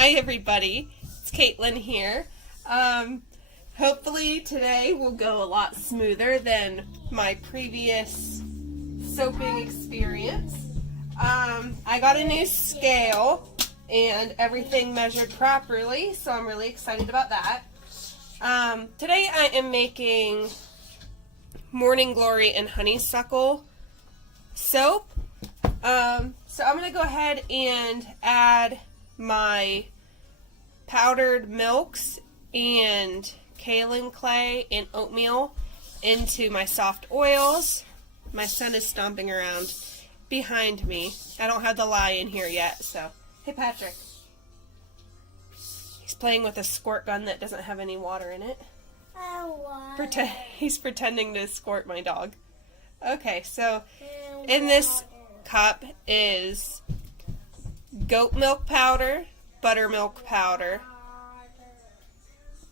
Hi everybody, it's Caitlin here. Hopefully today will go a lot smoother than my previous soaping experience. I got a new scale and everything measured properly, so I'm really excited about that. Today I am making Morning Glory and Honeysuckle soap. So I'm going to go ahead and add my powdered milks and kaolin clay and oatmeal into my soft oils. My son is stomping around behind me. I don't have the lion here yet, so hey Patrick. He's playing with a squirt gun that doesn't have any water in it. He's pretending to squirt my dog. Okay, so in this cup is goat milk powder, buttermilk powder,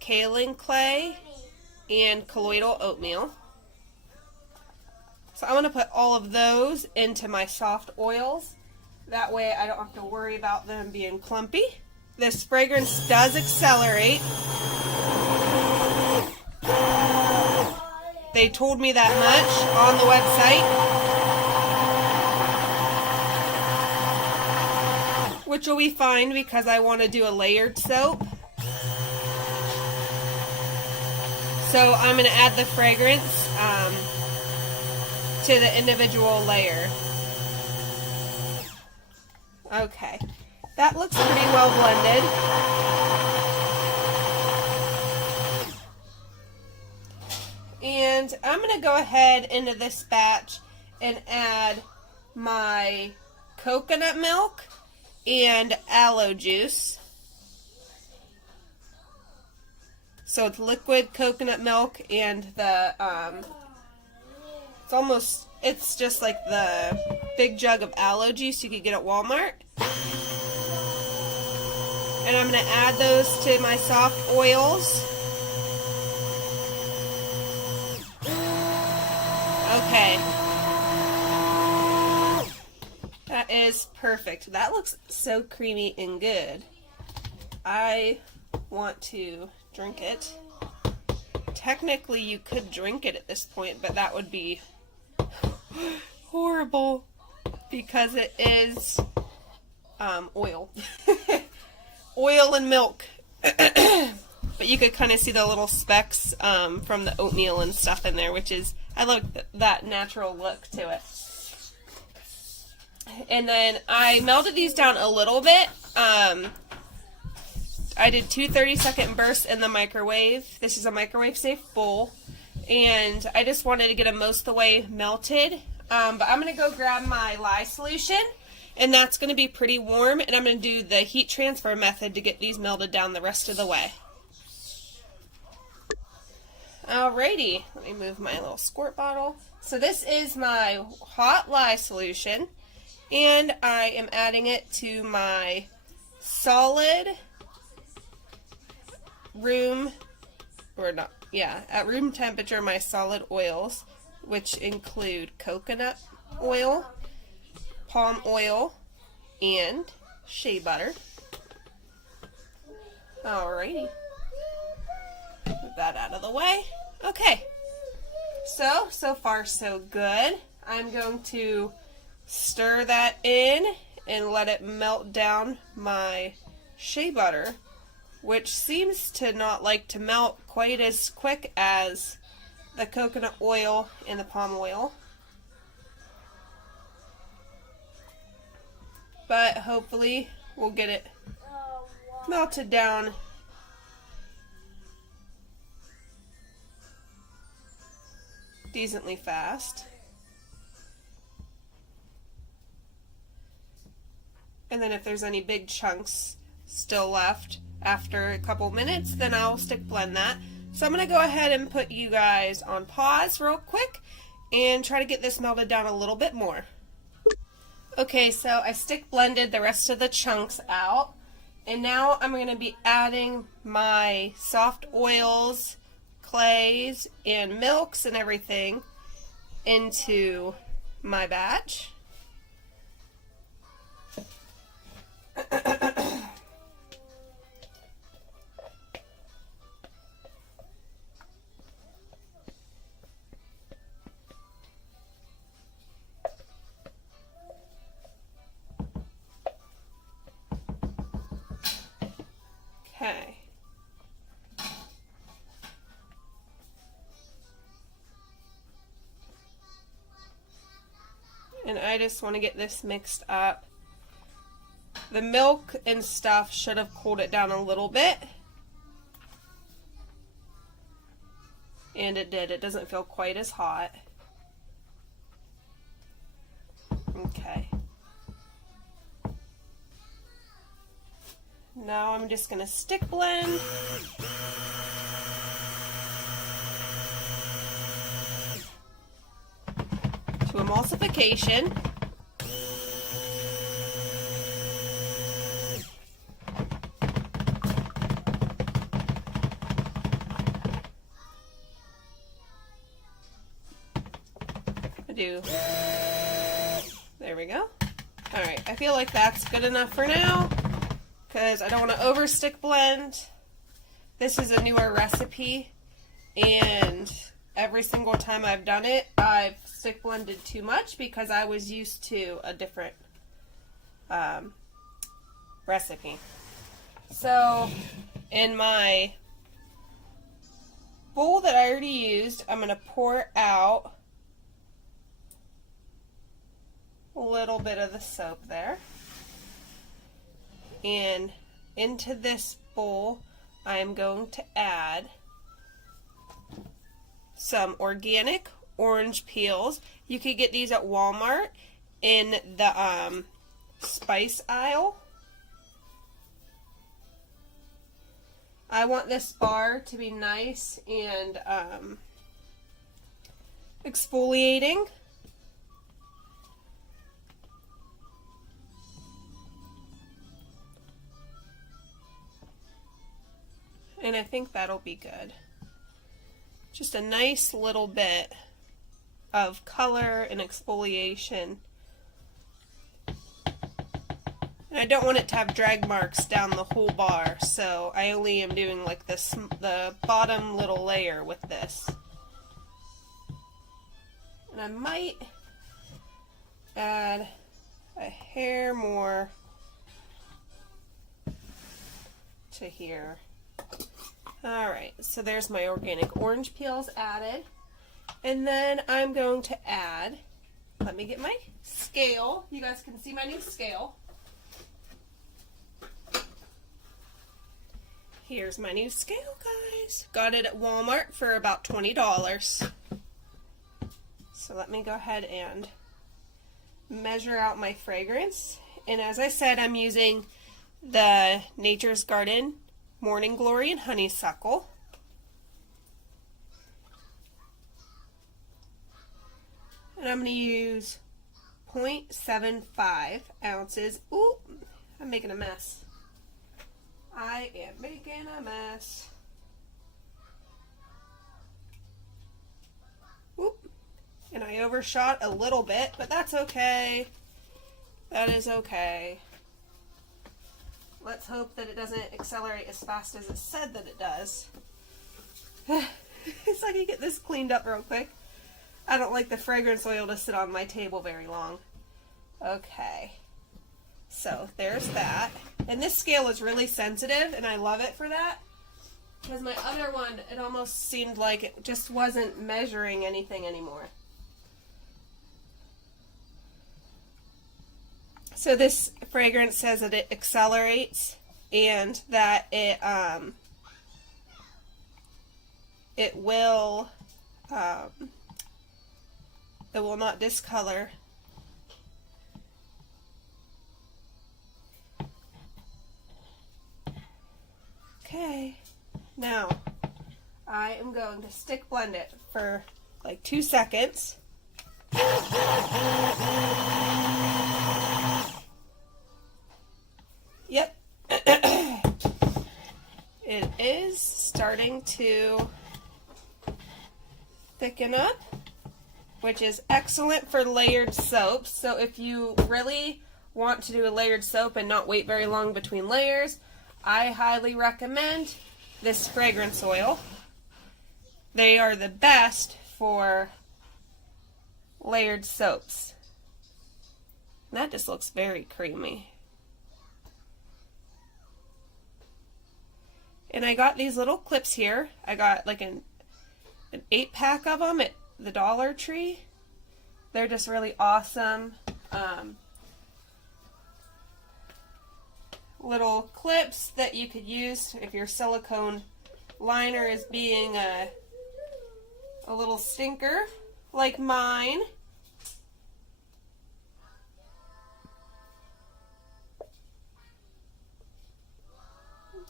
kaolin clay, and colloidal oatmeal. So I'm going to put all of those into my soft oils. That way I don't have to worry about them being clumpy. This fragrance does accelerate. They told me that much on the website. Which will be fine because I want to do a layered soap. So I'm going to add the fragrance to the individual layer. Okay, that looks pretty well blended. And I'm going to go ahead into this batch and add my coconut milk and aloe juice. So it's liquid coconut milk and the it's just like the big jug of aloe juice you could get at Walmart. And I'm going to add those to my soft oils. Okay. That is perfect. That looks so creamy and good. I want to drink it. Technically, you could drink it at this point, but that would be horrible because it is oil. Oil and milk. But you could kind of see the little specks from the oatmeal and stuff in there, which is, I like that natural look to it. And then I melted these down a little bit. I did 2 30-second bursts in the microwave. This is a microwave-safe bowl. And I just wanted to get them most of the way melted. But I'm going to go grab my lye solution. And that's going to be pretty warm. And I'm going to do the heat transfer method to get these melted down the rest of the way. Alrighty. Let me move my little squirt bottle. So this is my hot lye solution. And I am adding it to my solid at room temperature, my solid oils, which include coconut oil, palm oil, and shea butter. Alrighty. Move that out of the way. Okay. So far so good. I'm going to stir that in and let it melt down my shea butter, which seems to not like to melt quite as quick as the coconut oil and the palm oil. But hopefully we'll get it melted down decently fast. And then if there's any big chunks still left after a couple minutes, then I'll stick blend that. So I'm going to go ahead and put you guys on pause real quick and try to get this melted down a little bit more. Okay, so I stick blended the rest of the chunks out. And now I'm going to be adding my soft oils, clays, and milks and everything into my batch. Okay. And I just want to get this mixed up. The milk and stuff should have cooled it down a little bit. And it did. It doesn't feel quite as hot. Okay. Now I'm just going to stick blend. To emulsification. There we go. Alright, I feel like that's good enough for now because I don't want to over stick blend. This is a newer recipe and every single time I've done it, I've stick blended too much because I was used to a different recipe. So in my bowl that I already used, I'm going to pour out a little bit of the soap there. And into this bowl, I am going to add some organic orange peels. You could get these at Walmart in the spice aisle. I want this bar to be nice and exfoliating. And I think that'll be good. Just a nice little bit of color and exfoliation. And I don't want it to have drag marks down the whole bar, so I only am doing like this, the bottom little layer with this. And I might add a hair more to here. Alright, so there's my organic orange peels added. And then I'm going to add, let me get my scale. You guys can see my new scale. Here's my new scale, guys. Got it at Walmart for about $20. So let me go ahead and measure out my fragrance. And as I said, I'm using the Nature's Garden Morning Glory and Honeysuckle. And I'm going to use 0.75 ounces. Ooh, I'm making a mess. I am making a mess. Oop. And I overshot a little bit, but that's okay. That is okay. Let's hope that it doesn't accelerate as fast as it said that it does. So I can get this cleaned up real quick. I don't like the fragrance oil to sit on my table very long. Okay. So there's that. And this scale is really sensitive, and I love it for that. Because my other one, it almost seemed like it just wasn't measuring anything anymore. So this fragrance says that it accelerates and that it will not discolor. Okay, now I am going to stick blend it for like 2 seconds. Yep. It is starting to thicken up, which is excellent for layered soaps. So if you really want to do a layered soap and not wait very long between layers, I highly recommend this fragrance oil. They are the best for layered soaps. That just looks very creamy. And I got these little clips here. I got like an 8-pack of them at the Dollar Tree. They're just really awesome. Little clips that you could use if your silicone liner is being a little stinker like mine.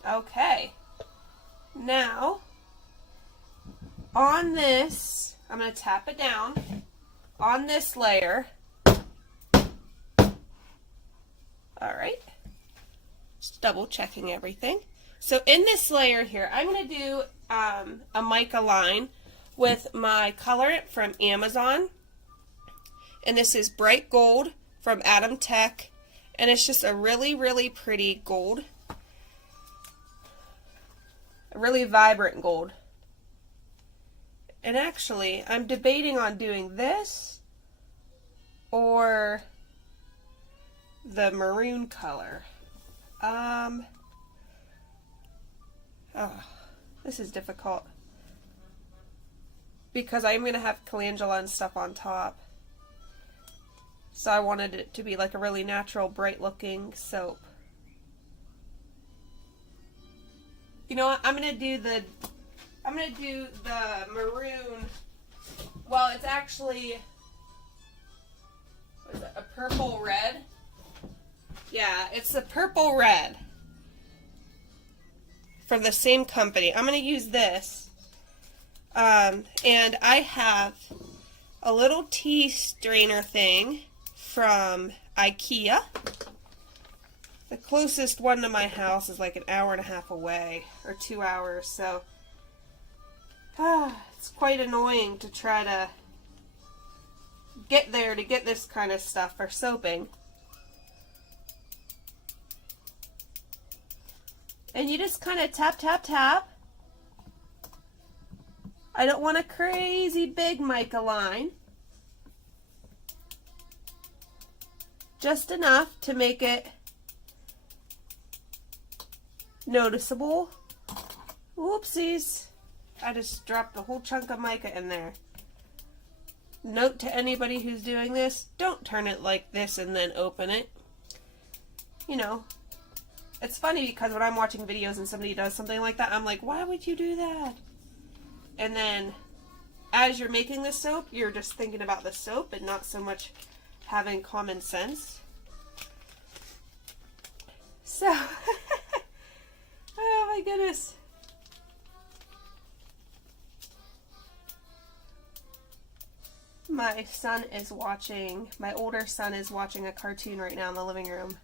Okay, now on this, I'm going to tap it down on this layer. Alright, just double checking everything. So in this layer here, I'm going to do a mica line with my colorant from Amazon. And this is Bright Gold from Atom Tech. And it's just a really, really pretty gold. A really vibrant gold. And actually, I'm debating on doing this or the maroon color. Oh, this is difficult because I'm going to have calendula and stuff on top. So I wanted it to be like a really natural, bright looking soap. You know what? I'm going to do the maroon. Well, it's actually, what is it, a purple red? Yeah, it's the purple red from the same company. I'm going to use this. And I have a little tea strainer thing from IKEA. The closest one to my house is like an hour and a half away, or 2 hours, so it's quite annoying to try to get there to get this kind of stuff for soaping. And you just kind of tap, tap, tap. I don't want a crazy big mica line. Just enough to make it noticeable. Whoopsies. I just dropped a whole chunk of mica in there. Note to anybody who's doing this, don't turn it like this and then open it. You know, it's funny because when I'm watching videos and somebody does something like that, I'm like, why would you do that? And then as you're making the soap, you're just thinking about the soap and not so much having common sense. So, oh my goodness. My son is watching, my older son is watching a cartoon right now in the living room.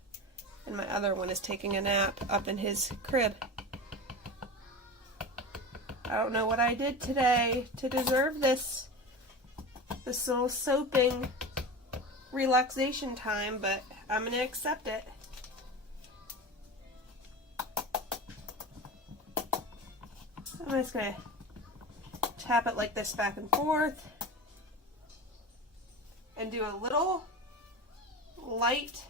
And my other one is taking a nap up in his crib. I don't know what I did today to deserve this little soaping relaxation time, but I'm going to accept it. I'm just going to tap it like this back and forth and do a little light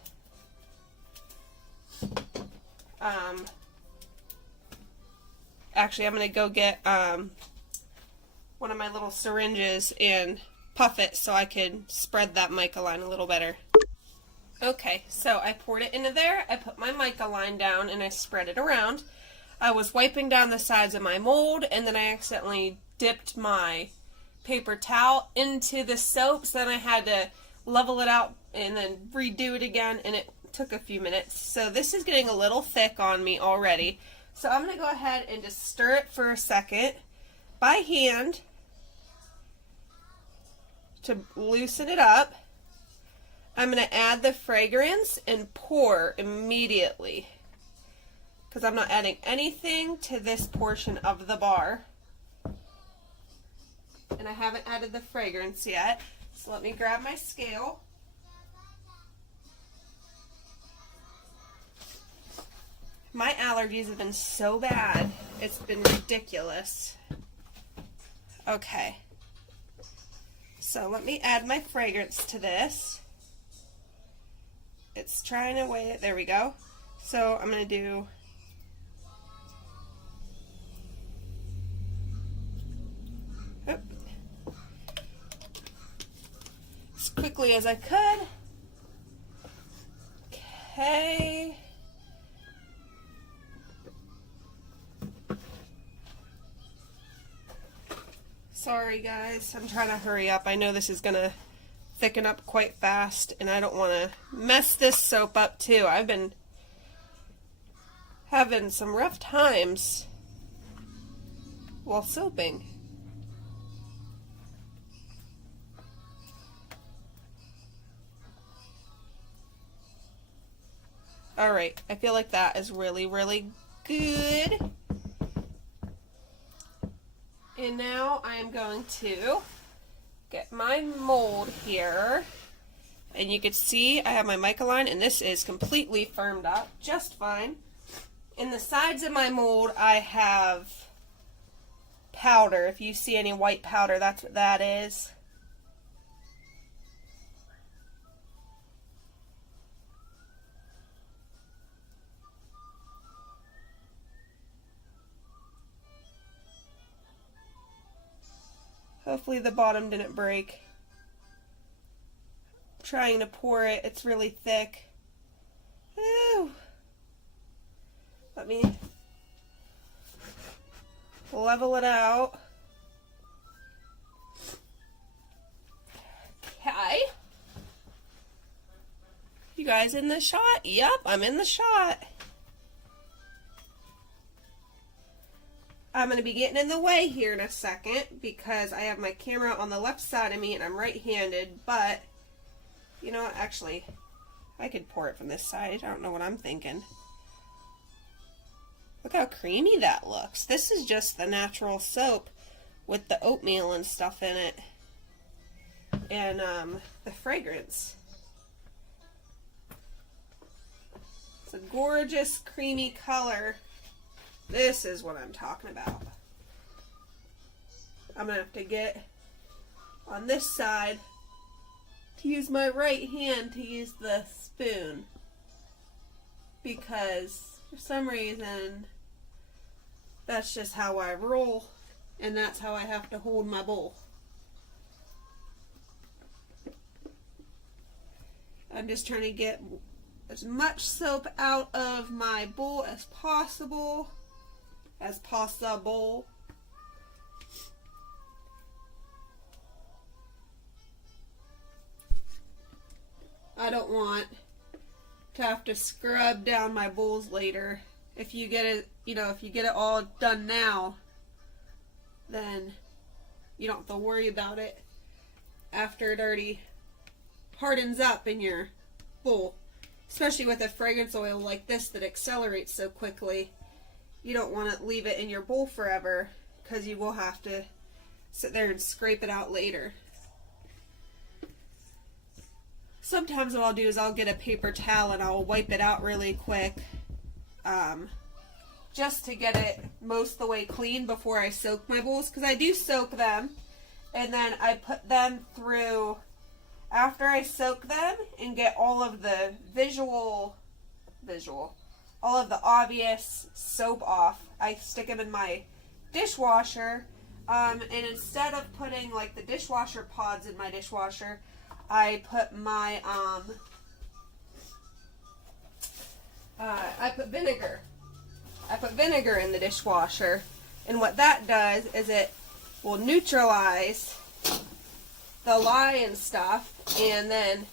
actually I'm going to go get one of my little syringes and puff it so I can spread that mica line a little better. Okay, so I poured it into there, I put my mica line down and I spread it around. I was wiping down the sides of my mold and then I accidentally dipped my paper towel into the soap, so then I had to level it out and then redo it again, and it took a few minutes. So this is getting a little thick on me already. So I'm going to go ahead and just stir it for a second by hand to loosen it up. I'm going to add the fragrance and pour immediately because I'm not adding anything to this portion of the bar. And I haven't added the fragrance yet. So let me grab my scale. My allergies have been so bad. It's been ridiculous. Okay. So let me add my fragrance to this. It's trying to weigh it. There we go. So I'm going to do quickly as I could. Okay. Sorry guys, I'm trying to hurry up. I know this is going to thicken up quite fast and I don't want to mess this soap up too. I've been having some rough times while soaping. Alright, I feel like that is really, really good. And now I am going to get my mold here. And you can see I have my mica line and this is completely firmed up just fine. In the sides of my mold I have powder. If you see any white powder, that's what that is. Hopefully the bottom didn't break. I'm trying to pour it, it's really thick. Ooh. Let me level it out. Okay. You guys in the shot? Yep, I'm in the shot. I'm going to be getting in the way here in a second because I have my camera on the left side of me and I'm right-handed, but you know what, actually I could pour it from this side. I don't know what I'm thinking. Look how creamy that looks. This is just the natural soap with the oatmeal and stuff in it and the fragrance. It's a gorgeous creamy color. This is what I'm talking about. I'm going to have to get on this side to use my right hand to use the spoon because for some reason that's just how I roll and that's how I have to hold my bowl. I'm just trying to get as much soap out of my bowl as possible. I don't want to have to scrub down my bowls later. If you get it, if you get it all done now, then you don't have to worry about it after it already hardens up in your bowl. Especially with a fragrance oil like this that accelerates so quickly. You don't want to leave it in your bowl forever because you will have to sit there and scrape it out later. Sometimes what I'll do is I'll get a paper towel and I'll wipe it out really quick just to get it most of the way clean before I soak my bowls, because I do soak them and then I put them through after I soak them and get all of the all of the obvious soap off. I stick them in my dishwasher, and instead of putting like the dishwasher pods in my dishwasher, I put my I put vinegar. I put vinegar in the dishwasher, and what that does is it will neutralize the lye and stuff, and then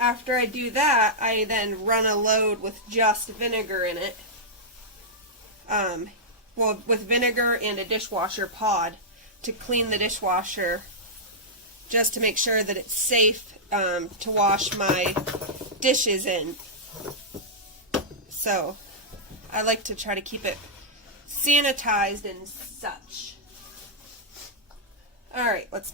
after I do that, I then run a load with just vinegar in it. Well, with vinegar and a dishwasher pod to clean the dishwasher, just to make sure that it's safe to wash my dishes in. So, I like to try to keep it sanitized and such. Alright, let's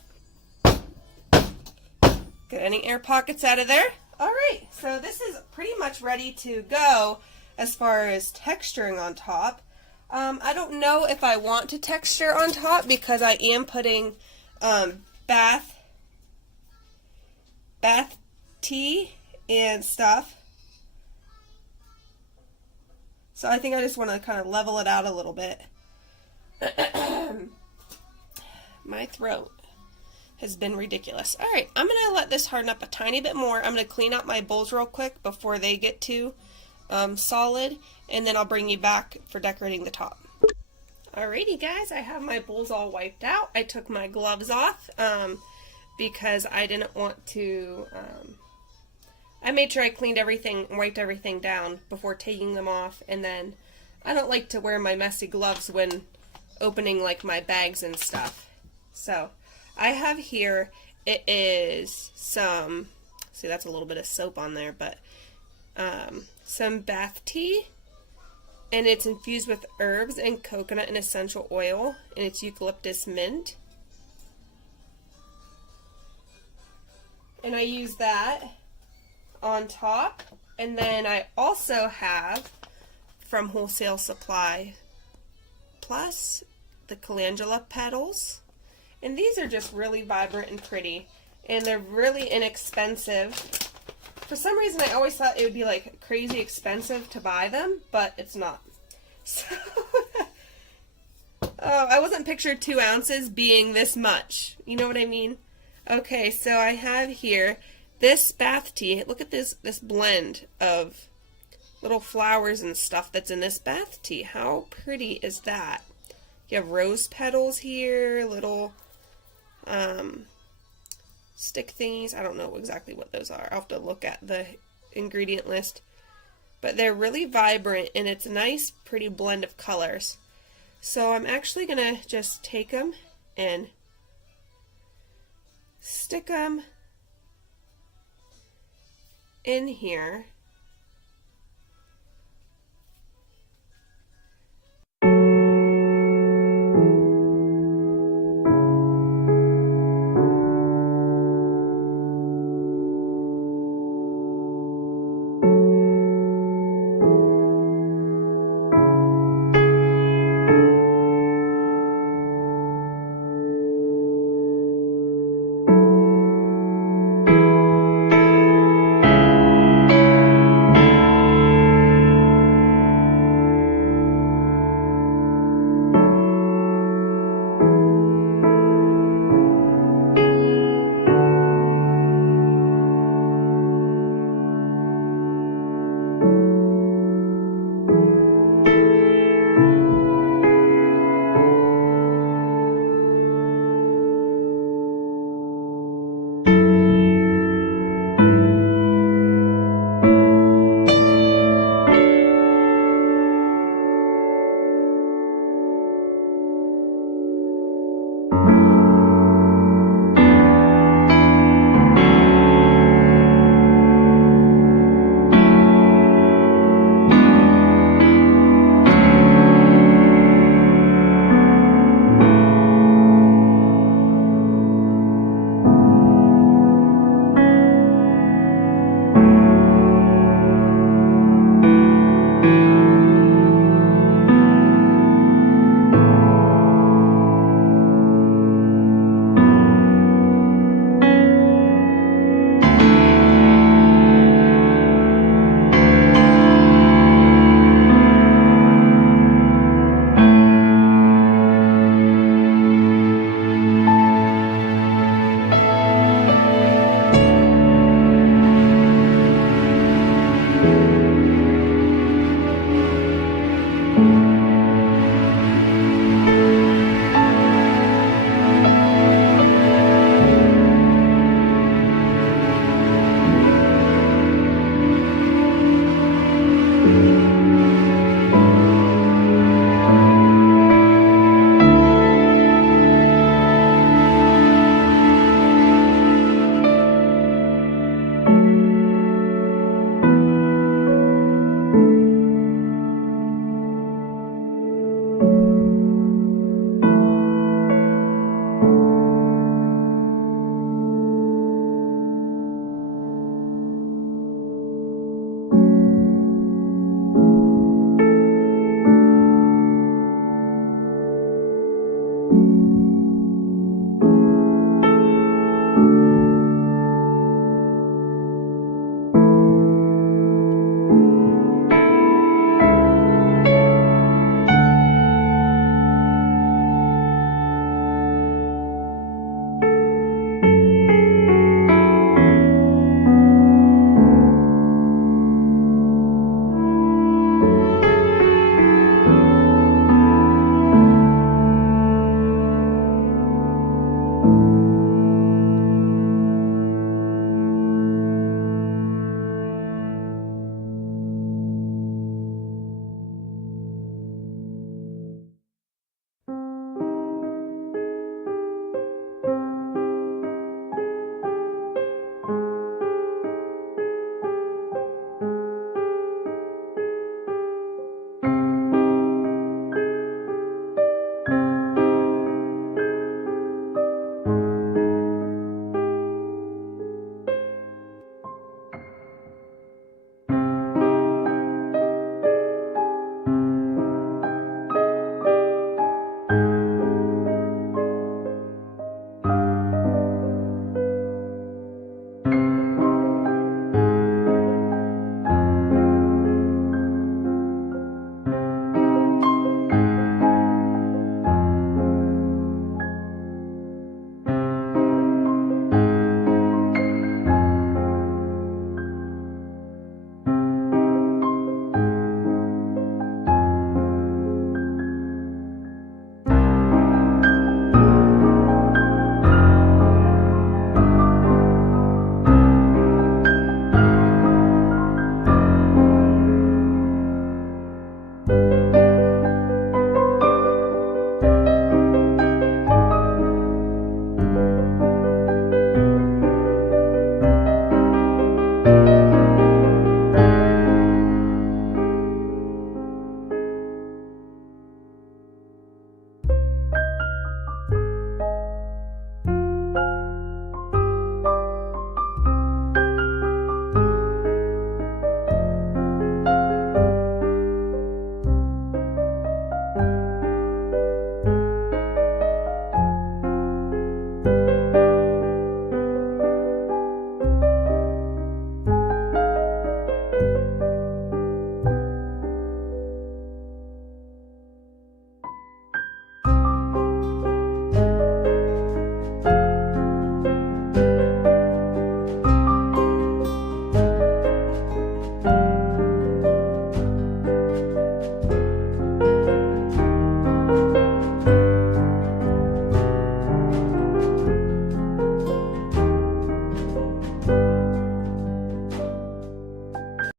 get any air pockets out of there. Alright, so this is pretty much ready to go as far as texturing on top. I don't know if I want to texture on top because I am putting bath tea and stuff. So I think I just want to kind of level it out a little bit. My throat has been ridiculous. Alright, I'm going to let this harden up a tiny bit more. I'm going to clean out my bowls real quick before they get too solid, and then I'll bring you back for decorating the top. Alrighty guys, I have my bowls all wiped out. I took my gloves off because I didn't want to, I made sure I cleaned everything, wiped everything down before taking them off, and then I don't like to wear my messy gloves when opening like my bags and stuff. So I have here, it is some, see that's a little bit of soap on there, but some bath tea, and it's infused with herbs and coconut and essential oil, and it's eucalyptus mint. And I use that on top, and then I also have from Wholesale Supply Plus the calendula petals, and these are just really vibrant and pretty, and they're really inexpensive. For some reason I always thought it would be like crazy expensive to buy them, but it's not. So oh, I wasn't pictured 2 ounces being this much, you know what I mean? Okay, so I have here this bath tea. Look at this blend of little flowers and stuff that's in this bath tea. How pretty is that? You have rose petals here, little stick thingies. I don't know exactly what those are. I'll have to look at the ingredient list. But they're really vibrant, and it's a nice, pretty blend of colors. So I'm actually going to just take them and stick them in here.